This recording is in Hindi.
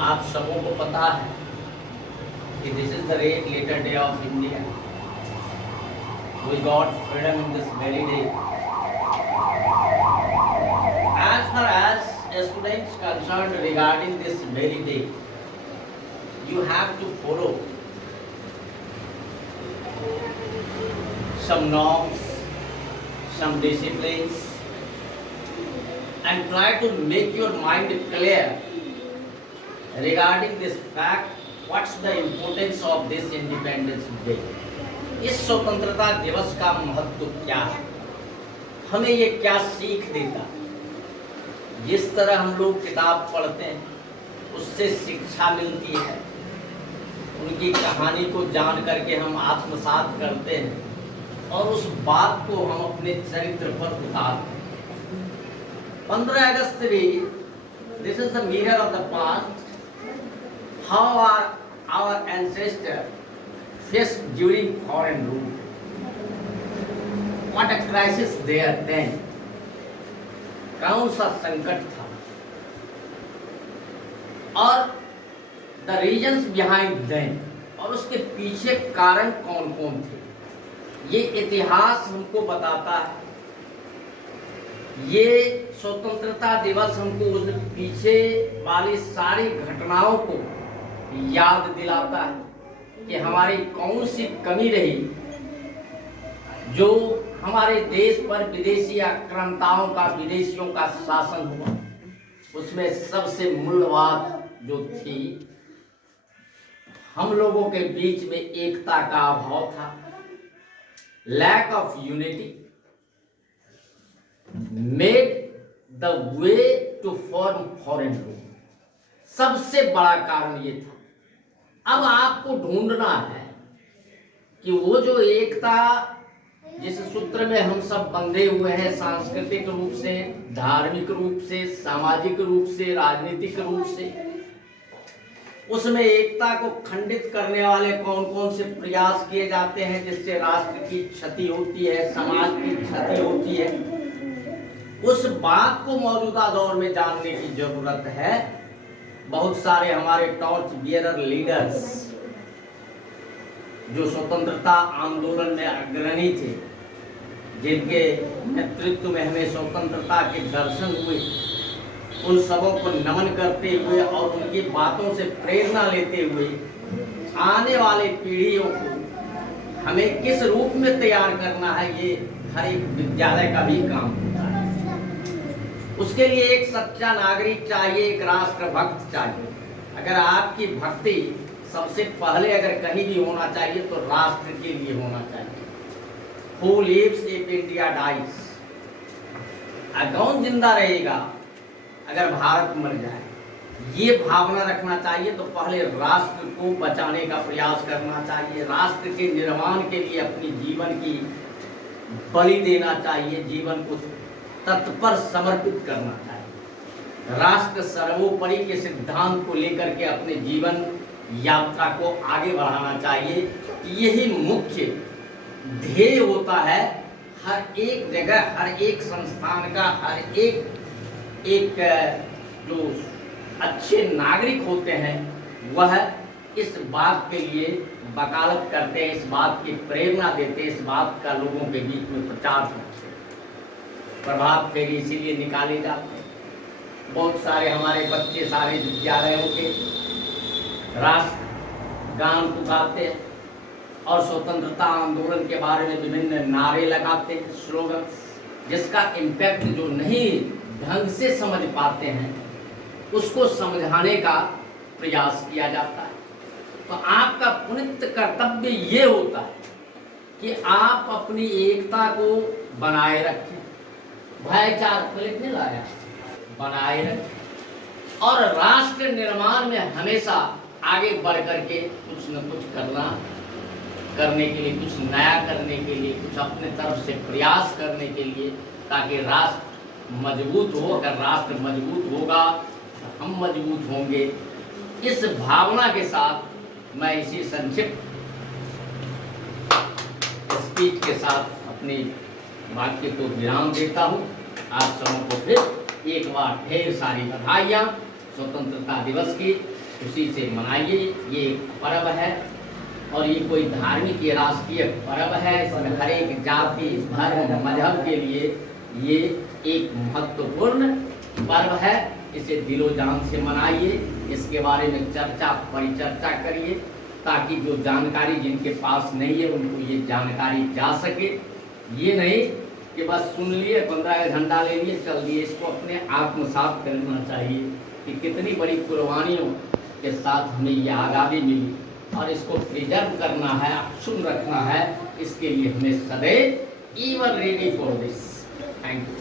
आप सबों को पता है कि this is the letter day of India. We got freedom in this very day. As far as students concerned regarding this very day, you have to follow some norms, some disciplines, and try to make your mind clear regarding this fact. What's the importance of this Independence Day? इस स्वतंत्रता दिवस का महत्व क्या है, हमें ये क्या सीख देता. जिस तरह हम लोग किताब पढ़ते हैं उससे शिक्षा मिलती है, उनकी कहानी को जान करके हम आत्मसात करते हैं और उस बात को हम अपने चरित्र पर उतारते हैं. 15 अगस्त भी this is the mirror of the past. How are our ancestor faced during foreign rule. What a crisis there then. कौन सा संकट था और the reasons behind them, और उसके पीछे कारण कौन कौन थे, ये इतिहास हमको बताता है. ये स्वतंत्रता दिवस हमको उस पीछे वाली सारी घटनाओं को याद दिलाता है कि हमारी कौन सी कमी रही जो हमारे देश पर विदेशी आक्रांताओं का, विदेशियों का शासन हुआ. उसमें सबसे मूल बात जो थी, हम लोगों के बीच में एकता का अभाव था. Lack of unity made the way to form foreign rule. सबसे बड़ा कारण ये था. अब आपको ढूंढना है कि वो जो एकता जिस सूत्र में हम सब बंधे हुए हैं, सांस्कृतिक रूप से, धार्मिक रूप से, सामाजिक रूप से, राजनीतिक रूप से, उसमें एकता को खंडित करने वाले कौन कौन से प्रयास किए जाते हैं जिससे राष्ट्र की क्षति होती है, समाज की क्षति होती है. उस बात को मौजूदा दौर में जानने की जरूरत है. बहुत सारे हमारे टॉर्च बियरर लीडर्स जो स्वतंत्रता आंदोलन में अग्रणी थे, जिनके नेतृत्व में हमें स्वतंत्रता के दर्शन हुए, उन सबों को नमन करते हुए और उनकी बातों से प्रेरणा लेते हुए आने वाले पीढ़ियों को हमें किस रूप में तैयार करना है, ये हर एक विद्यालय का भी काम होता है. उसके लिए एक सच्चा नागरिक चाहिए, एक राष्ट्रभक्त चाहिए. अगर आपकी भक्ति सबसे पहले अगर कहीं भी होना चाहिए तो राष्ट्र के लिए होना चाहिए. Who lives if India dies? कौन जिंदा रहेगा अगर भारत मर जाए, ये भावना रखना चाहिए. तो पहले राष्ट्र को बचाने का प्रयास करना चाहिए. राष्ट्र के निर्माण के लिए अपनी जीवन की बलि देना चाहिए, जीवन को तत्पर समर्पित करना चाहिए. राष्ट्र सर्वोपरि के सिद्धांत को लेकर के अपने जीवन यात्रा को आगे बढ़ाना चाहिए. यही मुख्य ध्येय होता है हर एक जगह, हर एक संस्थान का. हर एक जो अच्छे नागरिक होते हैं वह इस बात के लिए वकालत करते हैं, इस बात की प्रेरणा देते हैं, इस बात का लोगों के बीच में प्रचार करते हैं. प्रभात फेरी इसीलिए निकाले जाते हैं. बहुत सारे हमारे बच्चे सारे विद्यालयों के राष्ट्र गान पुकारते हैं और स्वतंत्रता आंदोलन के बारे में विभिन्न नारे लगाते हैं, स्लोगन, जिसका इम्पैक्ट जो नहीं ढंग से समझ पाते हैं उसको समझाने का प्रयास किया जाता है. तो आपका पुनित कर्तव्य ये होता है कि आप अपनी एकता को बनाए रखें, भाईचारा प्लेट नहीं लाया, बनाए रखें और राष्ट्र निर्माण में हमेशा आगे बढ़ करके कुछ न कुछ करने के लिए, कुछ नया करने के लिए, कुछ अपने तरफ से प्रयास करने के लिए, ताकि राष्ट्र मजबूत हो. अगर राष्ट्र मजबूत होगा तो हम मजबूत होंगे. इस भावना के साथ मैं इसी संक्षिप्त स्पीच के साथ अपनी वाक्य को विराम देता हूँ. आप सबों को फिर एक बार ढेर सारी बधाइयाँ स्वतंत्रता दिवस की. खुशी से मनाइए। ये एक पर्व है और ये कोई धार्मिक या राष्ट्रीय पर्व है। इसमें हर एक जाति, धर्म, मजहब के लिए ये एक महत्वपूर्ण पर्व है। इसे दिलो जान से मनाइए। इसके बारे में परिचर्चा करिए, ताकि जो जानकारी जिनके पास नहीं है उनको ये जानकारी जा सके। ये नहीं कि बस सुन लिए, 15 झंडा ले लिए, चल दिए। इसको अपने आत्मसात करना चाहिए कि कितनी बड़ी कुर्बानियों के साथ हमें ये आज़ादी मिली और इसको प्रिजर्व करना है, अक्षुण्ण रखना है। इसके लिए हमें सदैव ever ready for this. Thank you.